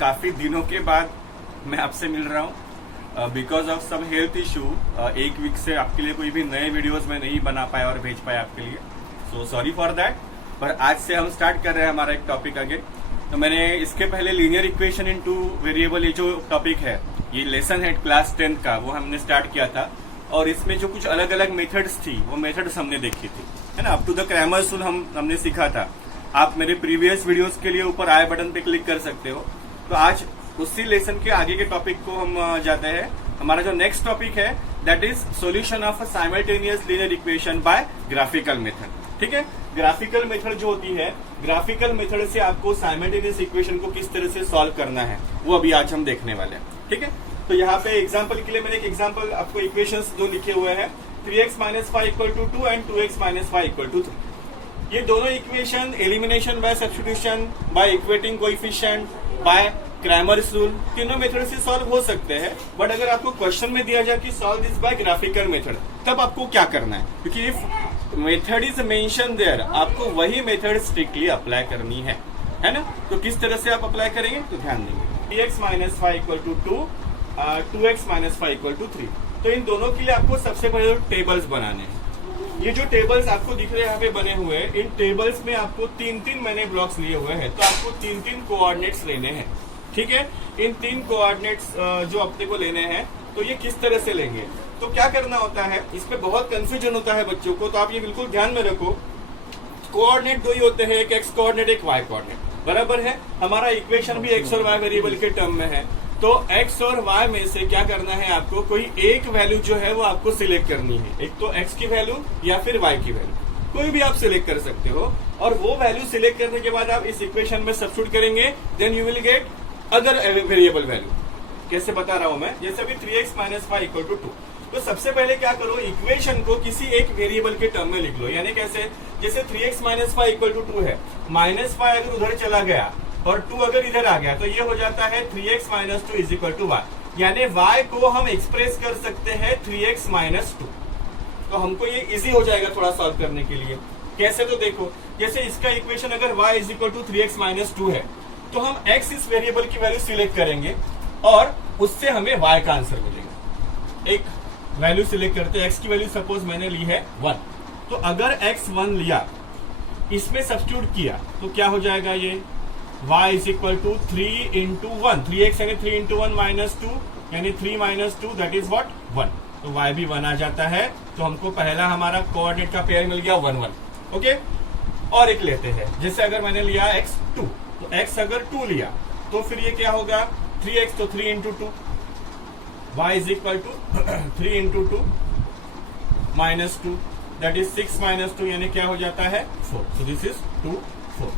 काफ़ी दिनों के बाद मैं आपसे मिल रहा हूँ because of some health issue. एक वीक से आपके लिए कोई भी नए वीडियोस में नहीं बना पाया और भेज पाया आपके लिए, सो सॉरी फॉर दैट। पर आज से हम स्टार्ट कर रहे हैं हमारा एक टॉपिक अगेन। तो मैंने इसके पहले लीनियर इक्वेशन इनटू वेरिएबल, ये जो टॉपिक है, ये लेसन है क्लास 10 का, वो हमने स्टार्ट किया था। और इसमें जो कुछ अलग अलग मेथड्स थी वो मेथड्स हमने देखी थी, है ना। Up to the grammar rule हमने सीखा था। आप मेरे प्रीवियस वीडियोस के लिए ऊपर आई बटन पे क्लिक कर सकते हो। तो आज उसी लेसन के आगे के टॉपिक को हम जाते हैं। हमारा जो नेक्स्ट टॉपिक है that is solution of a simultaneous linear equation by graphical method. ठीक है, ग्राफिकल मेथड जो होती है, ग्राफिकल मेथड से आपको साइमल्टेनियस इक्वेशन को किस तरह से सॉल्व करना है वो अभी आज हम देखने वाले हैं। ठीक है, तो यहाँ पे एग्जाम्पल के लिए मैंने एक एग्जाम्पल आपको इक्वेशंस जो लिखे हुए हैं, 3x - 5 = 2 एंड 2x - 5 = 3। ये दोनों equation elimination by substitution, by equating coefficient, by Cramer's rule, तीनों मेथड से सॉल्व हो सकते हैं। बट अगर आपको क्वेश्चन में दिया जाए कि solve this by graphical method, तब आपको क्या करना है? क्योंकि if method is mention there, आपको वही मेथड स्ट्रिक्टली अप्लाई करनी है ना। तो किस तरह से आप अप्लाई करेंगे तो ध्यान देंगे। 3x - 5 = 2, 2x - 5 = 3। तो इन दोनों के लिए आपको सबसे पहले टेबल्स बनाने हैं। ये जो टेबल्स आपको दिख रहे हैं यहाँ पे बने हुए हैं, इन टेबल्स में आपको 3-3 मैंने ब्लॉक्स लिए हुए हैं। तो आपको 3-3 कोऑर्डिनेट्स लेने हैं। ठीक है, इन 3 कोऑर्डिनेट्स जो अपने को लेने हैं, तो ये किस तरह से लेंगे, तो क्या करना होता है, इसमें बहुत कंफ्यूजन होता है बच्चों को। तो आप ये बिल्कुल ध्यान में रखो, कोऑर्डिनेट दो ही होते हैं, एक एक्स कोऑर्डिनेट, एक वाई कोऑर्डिनेट, बराबर है। हमारा इक्वेशन भी एक्स और वाई वेरिएबल के टर्म में है। तो x और y में से क्या करना है, आपको कोई एक वैल्यू जो है वो आपको सिलेक्ट करनी है। एक तो x की वैल्यू या फिर y की वैल्यू, कोई भी आप सिलेक्ट कर सकते हो। और वो वैल्यू सिलेक्ट करने के बाद आप इस इक्वेशन में सब्स्टिट्यूट करेंगे, then you will get other variable value. कैसे बता रहा हूं मैं, जैसे अभी 3x - 5 = 2। तो सबसे पहले क्या करो, इक्वेशन को किसी एक वेरिएबल के टर्म में लिख लो। यानी कैसे, जैसे 3x - 5 = 2 है, -5 अगर उधर चला गया और 2 अगर इधर आ गया, तो ये हो जाता है 3x - 2 = y। यानी y को हम एक्सप्रेस कर सकते हैं 3x - 2। तो हमको ये इजी हो जाएगा थोड़ा सॉल्व करने के लिए। कैसे, तो देखो, जैसे इसका इक्वेशन अगर y = 3x - 2 है, तो हम x इस वेरिएबल की वैल्यू सिलेक्ट करेंगे और उससे हमें y का आंसर मिलेगा। एक वैल्यू सिलेक्ट करते हैं, x की वैल्यू सपोज मैंने ली है 1। तो अगर x 1 लिया, इसमें सब्स्टिट्यूट किया, तो क्या हो जाएगा, ये y = 3 × 1, 3x यानी 3 × 1 - 2, यानी 3 - 2 दैट इज व्हाट 1। तो y भी 1 आ जाता है। तो हमको पहला हमारा कोऑर्डिनेट का पेयर मिल गया 1 1। ओके, और एक लेते हैं, जैसे अगर मैंने लिया x 2, तो x अगर 2 लिया, तो फिर ये क्या होगा, 3x, तो 3 × 2, y = 3 × 2 -2 दैट इज 6 - 2, यानी क्या हो जाता है 4। So this is 2 4।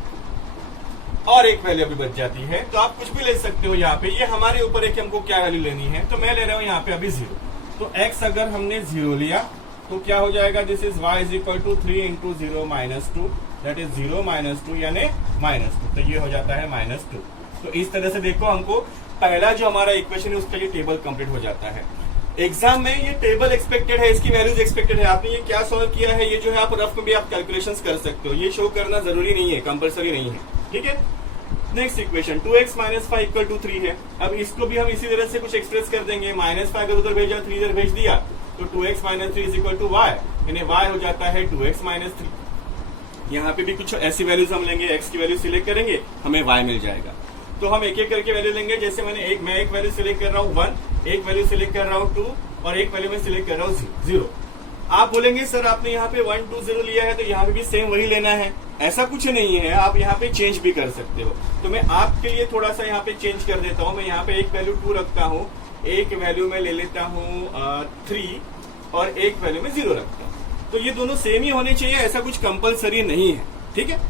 और एक वैल्यू अभी बच जाती है, तो आप कुछ भी ले सकते हो यहाँ पे। ये हमारे ऊपर है कि हमको क्या वैल्यू लेनी है। तो मैं ले रहा हूँ यहाँ पे अभी 0। तो x अगर हमने 0 लिया, तो क्या हो जाएगा, this is y = 3 × 0 - 2 that is 0 - 2 यानी -2। तो ये हो जाता है -2। तो इस तरह से देखो, हमको पहला जो हमारा इक्वेशन है उसका ये टेबल कंप्लीट हो जाता है। एग्जाम में ये टेबल एक्सपेक्टेड है, इसकी वैल्यूज एक्सपेक्टेड है। आपने ये क्या सॉल्व किया है, ये जो है आप रफ में भी आप कैलकुलेशंस कर सकते हो। ये शो करना जरूरी नहीं है, कंपलसरी नहीं है। ठीक है, नेक्स्ट इक्वेशन 2x - 5 = 3 है। अब इसको भी हम इसी तरह से कुछ एक्सप्रेस कर देंगे। -5 अगर उधर भेजा, 3 इधर भेज दिया, तो 2x - 3 = y, यानी y हो जाता है 2x - 3। यहाँ पे भी कुछ ऐसी वैल्यूज हम लेंगे, x की वैल्यू सिलेक्ट करेंगे, हमें y मिल जाएगा। तो हम एक एक करके वैल्यू लेंगे। जैसे मैं एक वैल्यू सिलेक्ट कर रहा हूँ 1, एक वैल्यू सिलेक्ट कर रहा हूँ 2, और एक वैल्यू में सिलेक्ट कर रहा हूँ 0। आप बोलेंगे सर आपने यहाँ पे 1 2 0 लिया है, तो यहाँ पे भी सेम वही लेना है। ऐसा कुछ नहीं है, आप यहाँ पे चेंज भी कर सकते हो। तो मैं आपके लिए थोड़ा सा यहाँ पे चेंज कर देता हूँ। मैं यहाँ पे एक वैल्यू 2 रखता हूँ, एक वैल्यू में ले लेता हूँ 3, और एक वैल्यू में 0 रखता हूँ। तो ये दोनों सेम ही होने चाहिए, ऐसा कुछ कंपलसरी नहीं है। ठीक है,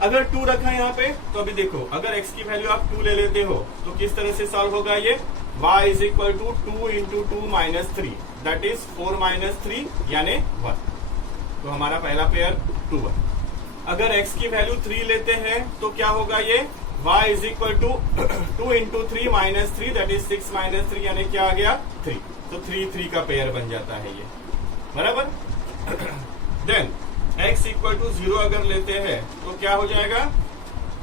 अगर 2 रखा है यहाँ पे, तो अभी देखो, अगर x की वैल्यू आप 2 ले लेते हो, तो किस तरह से सॉल्व होगा ये, y = 2 × 2 - 3 दैट इज 4 - 3 यानी 1। तो हमारा पहला पेयर 2 1। अगर x की वैल्यू 3 लेते हैं, तो क्या होगा, ये y = 2 × 3 - 3 दैट इज 6 - 3 यानी क्या आ गया 3। तो 3 3 का पेयर बन जाता है ये, बराबर। देन x = 0 अगर लेते हैं, तो क्या हो जाएगा,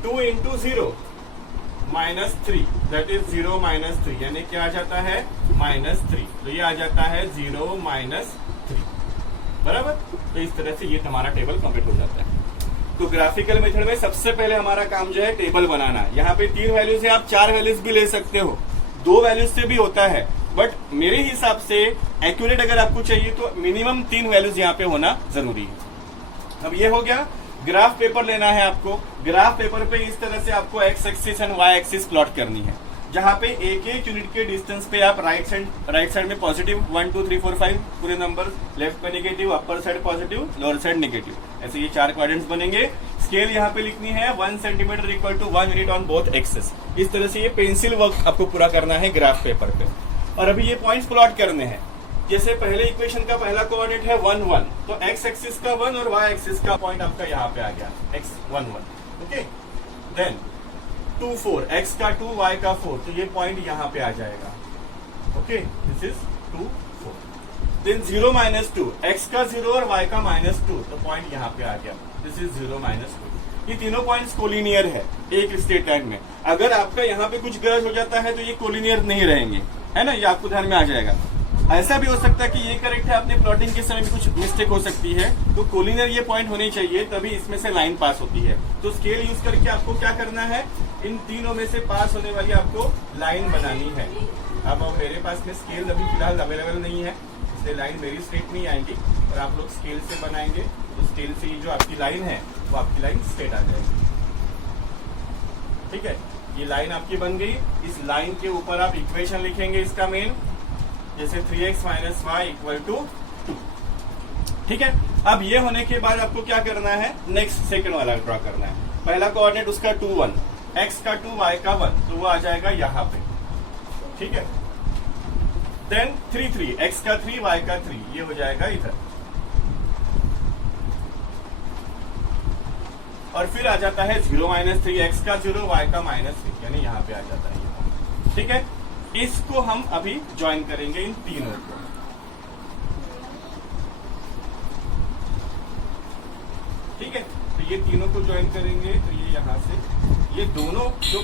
2 × 0 -3 दैट इज 0 -3 यानी क्या आ जाता है -3, तो ये आ जाता है 0 -3 बराबर। तो इस तरह से ये हमारा टेबल कंप्लीट हो जाता है। तो ग्राफिकल मेथड में सबसे पहले हमारा काम जो है टेबल बनाना। यहाँ पे 3 वैल्यूज है, आप 4 वैल्यूज भी ले सकते हो, 2 वैल्यूज से भी होता है, बट मेरे हिसाब से एक्यूरेट अगर आपको चाहिए तो मिनिमम 3 वैल्यूज यहाँ पे होना जरूरी है। अब ये हो गया। ग्राफ पेपर लेना है आपको। ग्राफ पेपर पे इस तरह से आपको X axis and Y axis plot करनी है, जहां पे एक एक यूनिट के डिस्टेंस पे आप राइट साइड में पॉजिटिव 1 2 3 4 5 पूरे नंबर, लेफ्ट में negative, upper side positive, lower side negative, ऐसे ये 4 क्वाड्रेंट्स बनेंगे। स्केल यहाँ पे लिखनी है 1 centimetre equal to 1 unit on both axes. इस तरह से ये पेंसिल वर्क आपको पूरा करना है ग्राफ पेपर पे। और अभी ये पॉइंट्स प्लॉट करने हैं। जैसे पहले इक्वेशन का पहला कोऑर्डिनेट है 1 1, तो एक्स एक्सिस का 1 और वाई एक्सिस का पॉइंट आपका यहाँ पे आ गया x 1 1। ओके, देन 2 4, x का 2 y का 4, तो ये पॉइंट यहाँ पे आ जाएगा। Okay, this is 2 4। Then 0 -2, x का 0 और y का -2, तो पॉइंट यहाँ पे आ गया, दिस इज 0 -2। ये तीनों पॉइंट्स कोलिनियर है एक स्ट्रेट लाइन में। अगर आपका यहाँ पे कुछ गलत हो जाता है तो ये कोलिनियर नहीं रहेंगे, है ना, ये आपको ध्यान में आ जाएगा। ऐसा भी हो सकता है कि ये करेक्ट है, अपने प्लॉटिंग के समय भी कुछ मिस्टेक हो सकती है, तो कोलिनियर ये पॉइंट होने चाहिए, तभी इसमें से लाइन पास होती है। तो स्केल यूज करके आपको क्या करना है, इन तीनों में से पास होने वाली आपको लाइन बनानी है। अब मेरे पास में स्केल अभी फिलहाल अवेलेबल नहीं है, इसलिए लाइन मेरी स्ट्रेट नहीं आएंगी, और आप लोग स्केल से बनाएंगे तो स्केल से ये जो आपकी लाइन है वो आपकी लाइन स्ट्रेट आ जाएगी। ठीक है, ये लाइन आपकी बन गई। इस लाइन के ऊपर आप इक्वेशन लिखेंगे इसका मेन, जैसे 3x - y = 2। ठीक है, अब ये होने के बाद आपको क्या करना है, नेक्स्ट सेकंड वाला ड्रॉ करना है। पहला कोऑर्डिनेट उसका 2 1, x का 2 y का 1, तो वो आ जाएगा यहाँ पे। ठीक है, देन 3 3, x का 3 y का 3, ये हो जाएगा इधर। और फिर आ जाता है 0 -3, x का 0 y का -3, यानी यहाँ पे आ जाता है। ठीक है, इसको हम अभी ज्वाइन करेंगे इन तीनों को। ठीक है, तो ये तीनों को ज्वाइन करेंगे, तो ये यहाँ से ये दोनों जो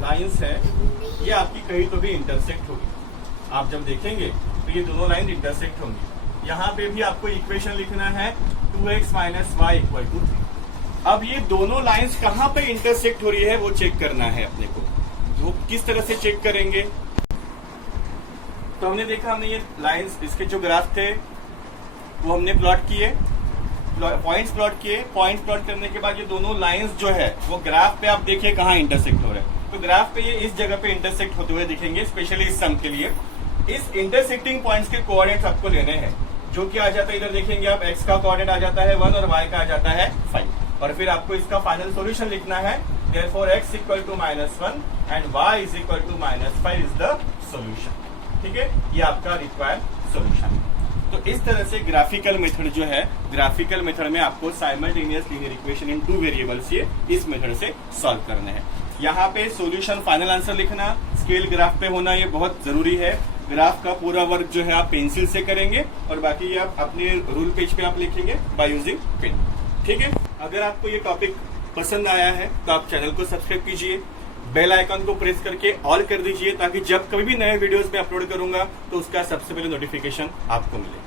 लाइंस है ये आपकी कहीं तो भी इंटरसेक्ट होगी। आप जब देखेंगे तो ये दोनों लाइन इंटरसेक्ट होंगी। यहाँ पे भी आपको इक्वेशन लिखना है 2x - y = 3। अब ये दोनों लाइंस कहाँ पे इंटरसेक्ट हो रही है वो चेक करना है अपने को। वो किस तरह से चेक करेंगे, तो हमने देखा, हमने ये लाइंस, इसके जो ग्राफ थे वो हमने प्लॉट किए, पॉइंट्स प्लॉट किए। पॉइंट्स प्लॉट करने के बाद ये दोनों लाइंस जो है वो ग्राफ पे आप देखिए कहाँ इंटरसेक्ट हो रहे हैं, तो ग्राफ पे ये इस जगह पे इंटरसेक्ट होते हुए दिखेंगे, स्पेशली इस सम के लिए। इस इंटरसेक्टिंग पॉइंट्स के कोऑर्डिनेट्स आपको लेने हैं, जो कि आ जाता है, इधर देखेंगे आप, x का कोऑर्डिनेट आ जाता है 1 और y का आ जाता है 5, और फिर आपको इसका फाइनल सॉल्यूशन लिखना है। therefore x = -1 and y = -5 is the solution. ठीक है, ये आपका रिक्वायर्ड सॉल्यूशन। तो इस तरह से ग्राफिकल मेथड जो है, ग्राफिकल मेथड में आपको simultaneous linear equation in 2 variables ये इस मेथड से सॉल्व करने हैं। यहाँ पे सॉल्यूशन फाइनल आंसर लिखना, स्केल ग्राफ पे होना, ये बहुत जरूरी है। ग्राफ का पूरा वर्क जो है आप पेंसिल से करेंगे, और बाकी ये आप अपने रूल पेज पे आप लिखेंगे बाय यूजिंग पेन। ठीक है, अगर आपको ये टॉपिक पसंद आया है तो आप चैनल को सब्सक्राइब कीजिए, बेल आइकन को प्रेस करके ऑल कर दीजिए, ताकि जब कभी भी नए वीडियोस में अपलोड करूंगा तो उसका सबसे पहले नोटिफिकेशन आपको मिले।